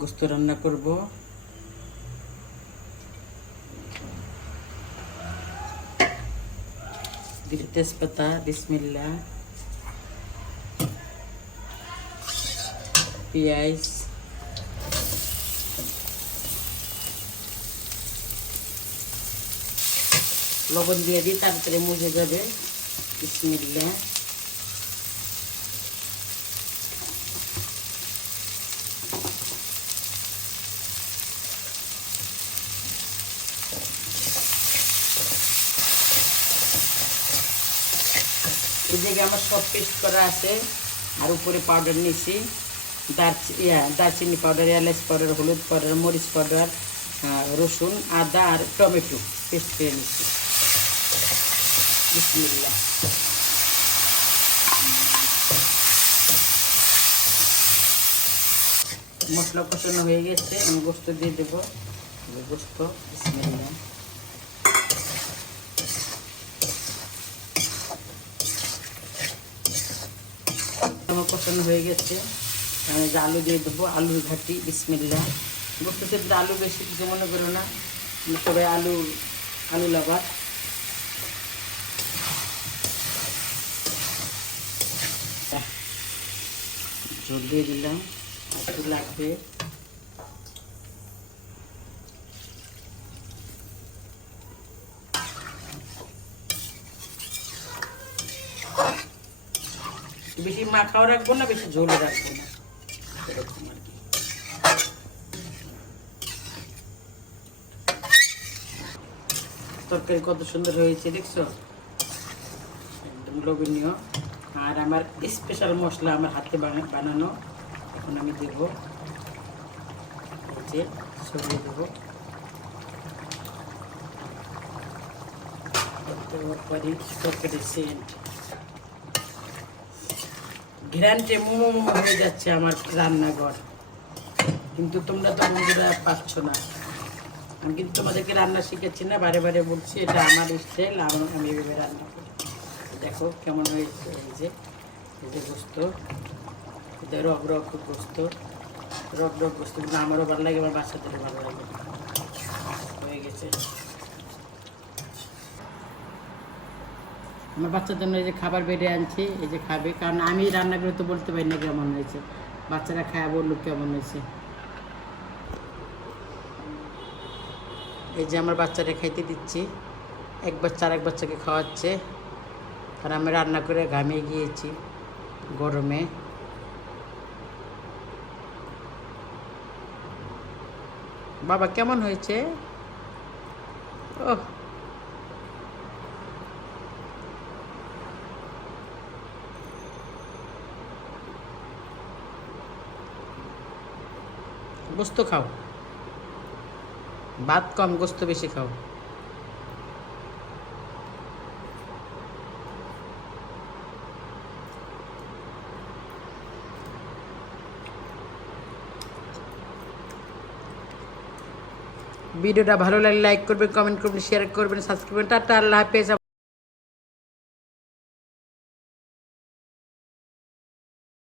গোস্ত রান্না করব। তেজপাতা, বিসমিল্লাহ, পেঁয়াজ, লবণ দিয়ে দিই, তাড়াতাড়ি মুজে যাবে। বিসমিল্লাহ, এদিকে আমার সব পেস্ট করা আছে। আর উপরে পাউডার নিয়েছি, দারচিনি পাউডার, এলাচ পাউডার, হলুদ পাউডার, মরিচ পাউডার, রসুন, আদা আর টমেটো পেস্ট করে নিচ্ছি। বিসমিল্লাহ, মশলা কষানো হয়ে গেছে, আমি গোস্ত দিয়ে দেবো। গোস্ত, বিসমিল্লাহ, আমার কষানো হয়ে গেছে। আমি যে আলু দিয়ে দেবো, আলুর ঘাটি। বিসমিল্লাহ, গোস্ত ক্ষেত্রে আলু বেশি কিছু মনে করো না, সবাই আলু লাভার। ঝোল দিয়ে দিলাম, একটু লাগবে। বেশি মাখাও রাখবো না, বেশি ঝোলও রাখবো না, এরকম আর কি। তরকারি কত সুন্দর হয়েছে দেখছো, একদম লোভনীয়। আর আমার স্পেশাল মশলা আমার হাতে বানানো, এখন আমি দেবো, যে সরিয়ে দেবো। তরকারি সেন্ট ঘ্রানটে মোমো হয়ে যাচ্ছে আমার রান্নাঘর, কিন্তু তোমরা তো বন্ধুরা পাচ্ছ না। আমি কিন্তু তোমাদেরকে রান্না শিখেছি না, বারে বারে বলছি এটা আমার স্টাইল, আমি এভাবে রান্না করি। দেখো কেমন হয়েছে। এই যে গোস্ত, এটা রগ গোস্ত, রগ গোস্ত, কিন্তু আমারও ভালো লাগে, আমার বাচ্চাদেরও ভালো লাগে। হয়ে গেছে। আমার বাচ্চার জন্য এই যে খাবার বেড়ে আনছি, এই যে খাবে, কারণ আমি রান্না করে তো বলতে পারি না কেমন হয়েছে, বাচ্চারা খায় বললো কেমন হয়েছে। এই যে আমার বাচ্চারা খাইতে দিচ্ছি, এক বাচ্চা আর এক বাচ্চাকে খাওয়াচ্ছে, আর আমি রান্না করে ঘামিয়ে গিয়েছি গরমে। বাবা কেমন হয়েছে? ওহ, গোস্ত খাও, ভাত কম, গোস্ত বেশি খাও। ভিডিওটা ভালো লাগলে লাইক করবেন, কমেন্ট করবেন, শেয়ার করবেন, সাবস্ক্রাইব করবেন। টাটা, আল্লাহ হাফেজ।